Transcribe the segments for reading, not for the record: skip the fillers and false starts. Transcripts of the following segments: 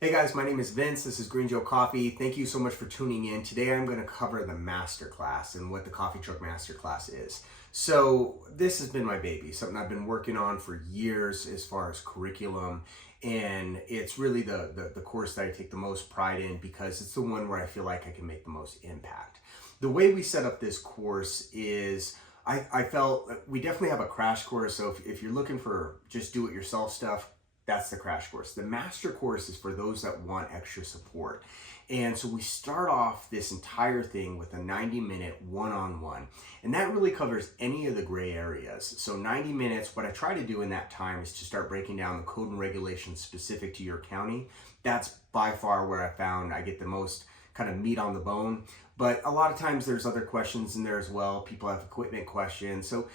Hey guys, my name is Vince. This is Green Joe Coffee. Thank you so much for tuning in. Today I'm going to cover the masterclass and what the coffee truck masterclass is. So this has been my baby, something I've been working on for years as far as curriculum, and it's really the course that I take the most pride in because it's the one where I feel like I can make the most impact. The way we set up this course is I felt we definitely have a crash course, so if you're looking for just do-it-yourself stuff, that's the crash course. The master course is for those that want extra support. And so we start off this entire thing with a 90-minute one-on-one. And that really covers any of the gray areas. So 90 minutes, what I try to do in that time is to start breaking down the code and regulations specific to your county. That's by far where I found I get the most kind of meat on the bone. But a lot of times there's other questions in there as well. People have equipment questions. So,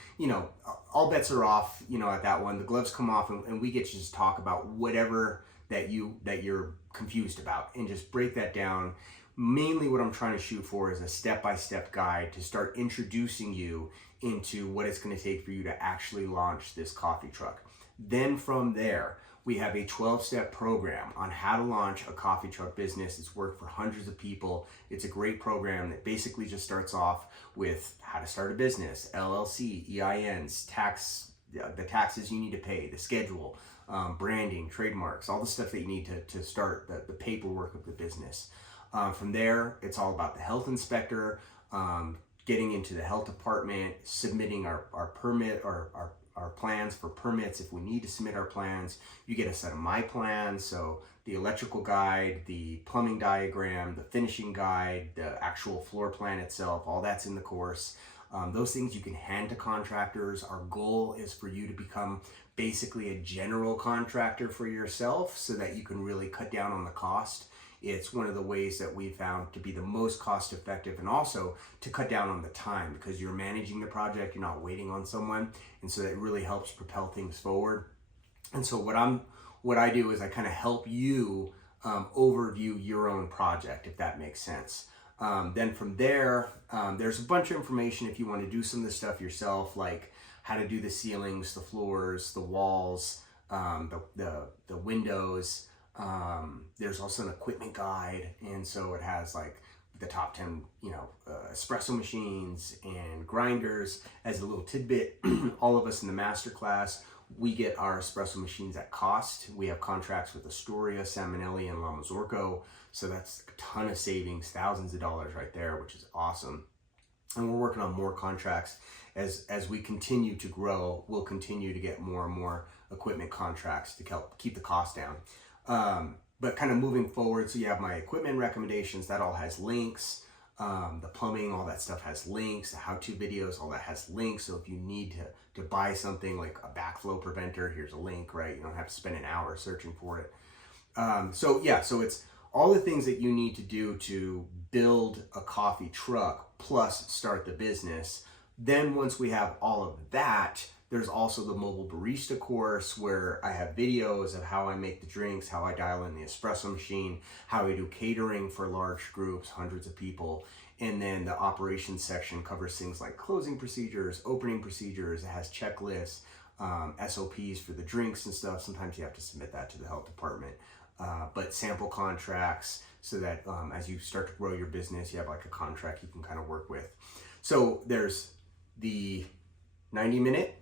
all bets are off, at that one. The gloves come off and we get to just talk about whatever that you're confused about and just break that down. Mainly what I'm trying to shoot for is a step-by-step guide to start introducing you into what it's going to take for you to actually launch this coffee truck. Then from there, we have a 12-step program on how to launch a coffee truck business. It's worked for hundreds of people. It's a great program that basically just starts off with how to start a business, LLC, EINs, the taxes you need to pay, the schedule, branding, trademarks, all the stuff that you need to start the paperwork of the business. From there, it's all about the health inspector, getting into the health department, submitting our permit, our plans for permits. If we need to submit our plans, you get a set of my plans. So the electrical guide, the plumbing diagram, the finishing guide, the actual floor plan itself, all that's in the course. Those things you can hand to contractors. Our goal is for you to become basically a general contractor for yourself so that you can really cut down on the cost. It's one of the ways that we found to be the most cost effective, and also to cut down on the time because you're managing the project, you're not waiting on someone. And so that really helps propel things forward. And so what I do is I kind of help you overview your own project, if that makes sense. Then from there, there's a bunch of information if you want to do some of the stuff yourself, like how to do the ceilings, the floors, the walls, the windows. There's also an equipment guide, and so it has like the top 10 espresso machines and grinders. As a little tidbit, all of us in the masterclass, we get our espresso machines at cost. We have contracts with Astoria, Salmonelli, and La Mazorco, so that's a ton of savings, thousands of dollars right there, which is awesome. And we're working on more contracts. As we continue to grow, we'll continue to get more and more equipment contracts to help keep the cost down. But kind of moving forward, so you have my equipment recommendations, that all has links. The plumbing, all that stuff has links. The how-to videos, all that has links. So if you need to buy something like a backflow preventer, here's a link, right? You don't have to spend an hour searching for it. So it's all the things that you need to do to build a coffee truck plus start the business. Then once we have all of that, there's also the mobile barista course where I have videos of how I make the drinks, how I dial in the espresso machine, how I do catering for large groups, hundreds of people. And then the operations section covers things like closing procedures, opening procedures. It has checklists, SOPs for the drinks and stuff. Sometimes you have to submit that to the health department. But sample contracts so that as you start to grow your business, you have like a contract you can kind of work with. So there's the 90-minute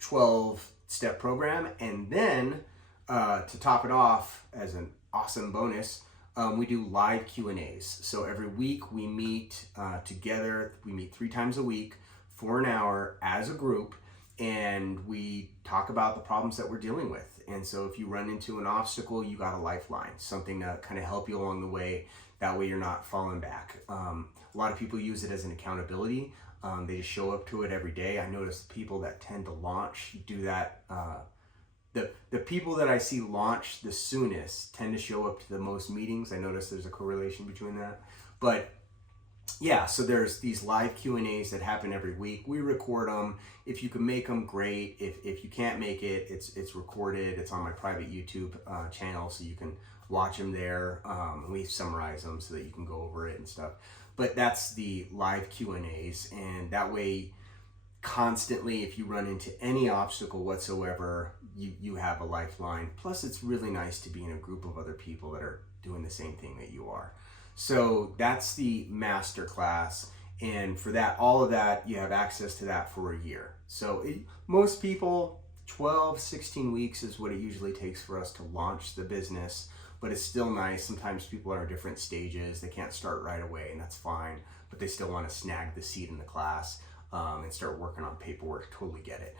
12-step program, and then to top it off as an awesome bonus, we do live Q&As. So every week we meet together. We meet 3 times a week for an hour as a group, and we talk about the problems that we're dealing with. And so if you run into an obstacle, you got a lifeline, something to kind of help you along the way. That way you're not falling back. A lot of people use it as an accountability. They just show up to it every day. I notice the people that tend to launch do that. The people that I see launch the soonest tend to show up to the most meetings. I notice there's a correlation between that. But yeah, so there's these live Q&As that happen every week. We record them. If you can make them, great. If you can't make it, it's recorded. It's on my private YouTube channel, so you can watch them there. We summarize them so that you can go over it and stuff. But that's the live Q&As, and that way constantly, if you run into any obstacle whatsoever, you have a lifeline. Plus, it's really nice to be in a group of other people that are doing the same thing that you are. So that's the master class. And for that, all of that, you have access to that for a year. So most people, 12, 16 weeks is what it usually takes for us to launch the business, but it's still nice. Sometimes people are in different stages. They can't start right away, and that's fine, but they still want to snag the seat in the class and start working on paperwork. Totally get it.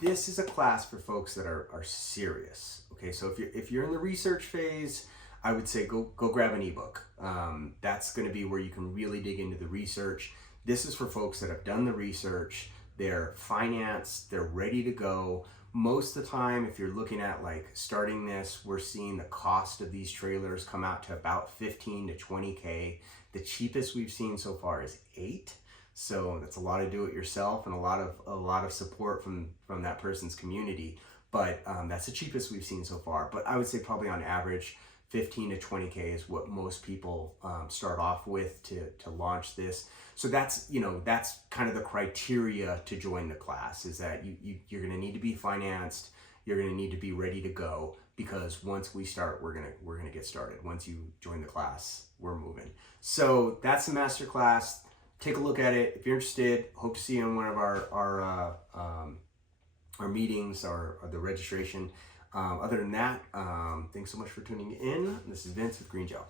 This is a class for folks that are serious. Okay, so if you're in the research phase, I would say go grab an ebook. That's going to be where you can really dig into the research. This is for folks that have done the research, they're financed, they're ready to go. Most of the time, if you're looking at like starting this, we're seeing the cost of these trailers come out to about 15 to 20K. The cheapest we've seen so far is 8. So that's a lot of do-it-yourself and a lot of support from that person's community. But that's the cheapest we've seen so far. But I would say probably on average, 15 to 20K is what most people start off with to launch this. So that's kind of the criteria to join the class, is that you're going to need to be financed, you're going to need to be ready to go, because once we start, we're going to get started. Once you join the class, we're moving. So that's the master class. Take a look at it if you're interested. Hope to see you in one of our meetings or the registration. Other than that, thanks so much for tuning in. This is Vince with Green Gel.